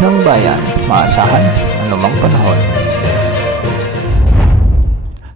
ng bayan, maasahan anumang panahon.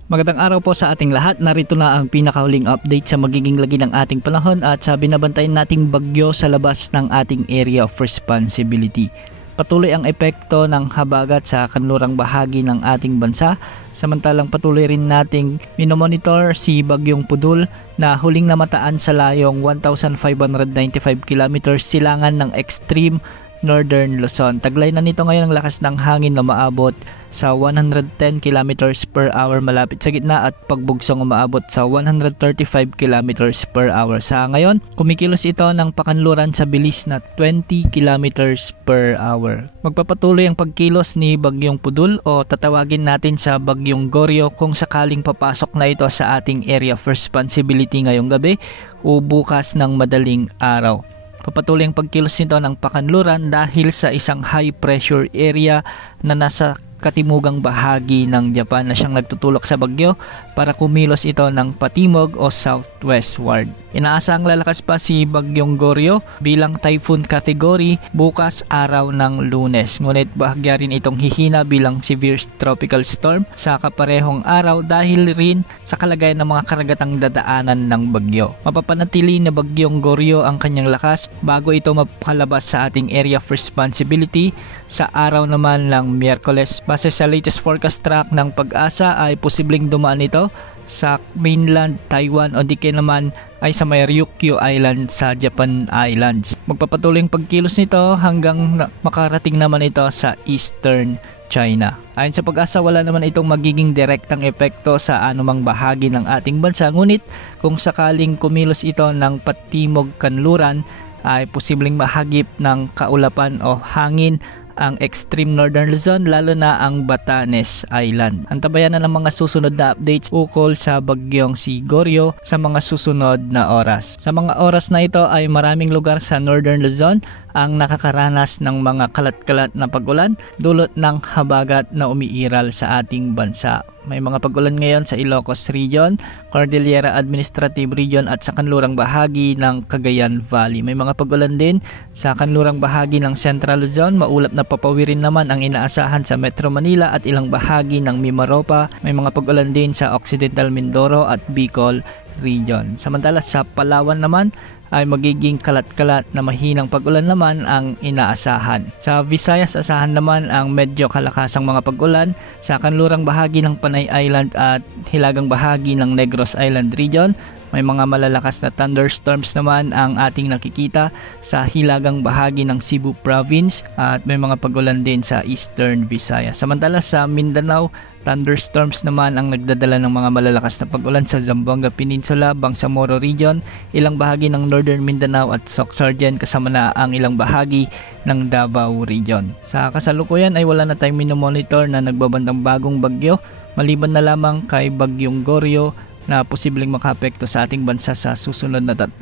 Magandang araw po sa ating lahat. Narito na ang pinakahuling update sa magiging lagi ng ating panahon at sa binabantayan nating bagyo sa labas ng ating area of responsibility. Patuloy ang epekto ng habagat sa kanlurang bahagi ng ating bansa, samantalang patuloy rin nating minomonitor si Bagyong Pudul na huling namataan sa layong 1,595 km silangan ng extreme Northern Luzon. Taglay na nito ngayon ang lakas ng hangin na maabot sa 110 km per hour malapit sa gitna at pagbugsong umaabot sa 135 km per hour. Sa ngayon, kumikilos ito ng pakanluran sa bilis na 20 km per hour. Magpapatuloy ang pagkilos ni Bagyong Pudul o tatawagin natin sa Bagyong Goryo kung sakaling papasok na ito sa ating area of responsibility ngayong gabi o bukas ng madaling araw. Papatuloy ang pagkilos nito ng pakanluran dahil sa isang high pressure area na nasa katimugang bahagi ng Japan na siyang nagtutulak sa bagyo para kumilos ito ng patimog o southwestward. Inaasahang lalakas pa si Bagyong Goryo bilang typhoon category bukas araw ng Lunes. Ngunit bahagya rin itong hihina bilang severe tropical storm sa kaparehong araw dahil rin sa kalagayan ng mga karagatang dadaanan ng bagyo. Mapapanatili na Bagyong Goryo ang kanyang lakas bago ito makalabas sa ating area of responsibility sa araw naman ng Miyerkules. Base sa latest forecast track ng Pag-asa ay posibleng dumaan ito sa mainland Taiwan o di kaya naman ay sa may Ryukyu Island sa Japan Islands. Magpapatuloy ang pagkilos nito hanggang makarating naman ito sa Eastern China. Ayon sa Pag-asa, wala naman itong magiging direktang epekto sa anumang bahagi ng ating bansa, ngunit kung sakaling kumilos ito ng patimog kanluran ay posibleng mahagip ng kaulapan o hangin ang extreme northern Luzon, lalo na ang Batanes Island. Antabayan na ng mga susunod na updates ukol sa bagyong si Goryo sa mga susunod na oras. Sa mga oras na ito ay maraming lugar sa northern Luzon ang nakakaranas ng mga kalat-kalat na pag-ulan dulot ng habagat na umiiral sa ating bansa. May mga pag-ulan ngayon sa Ilocos Region, Cordillera Administrative Region at sa kanlurang bahagi ng Cagayan Valley. May mga pag-ulan din sa kanlurang bahagi ng Central Luzon. Maulap na papawirin naman ang inaasahan sa Metro Manila at ilang bahagi ng Mimaropa. May mga pag-ulan din sa Occidental Mindoro at Bicol Region. Samantala sa Palawan naman ay magiging kalat-kalat na mahinang pag-ulan naman ang inaasahan. Sa Visayas, asahan naman ang medyo kalakasang mga pag-ulan sa kanlurang bahagi ng Panay Island at hilagang bahagi ng Negros Island Region. May mga malalakas na thunderstorms naman ang ating nakikita sa hilagang bahagi ng Cebu Province at may mga pag-ulan din sa Eastern Visayas. Samantala sa Mindanao, thunderstorms naman ang nagdadala ng mga malalakas na pag-ulan sa Zamboanga Peninsula, Bangsamoro Region, ilang bahagi ng Northern Mindanao at Sorsogon kasama na ang ilang bahagi ng Davao Region. Sa kasalukuyan ay wala na tayong minomonitor na nagbabandang bagong bagyo maliban na lamang kay Bagyong Goryo na posibleng makaapekto sa ating bansa sa susunod na 3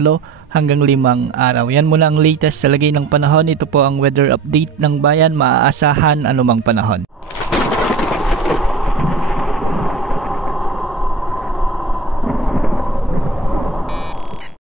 hanggang 5 araw. Yan muna ang latest sa lagay ng panahon. Ito po ang weather update ng bayan, maaasahan anumang panahon.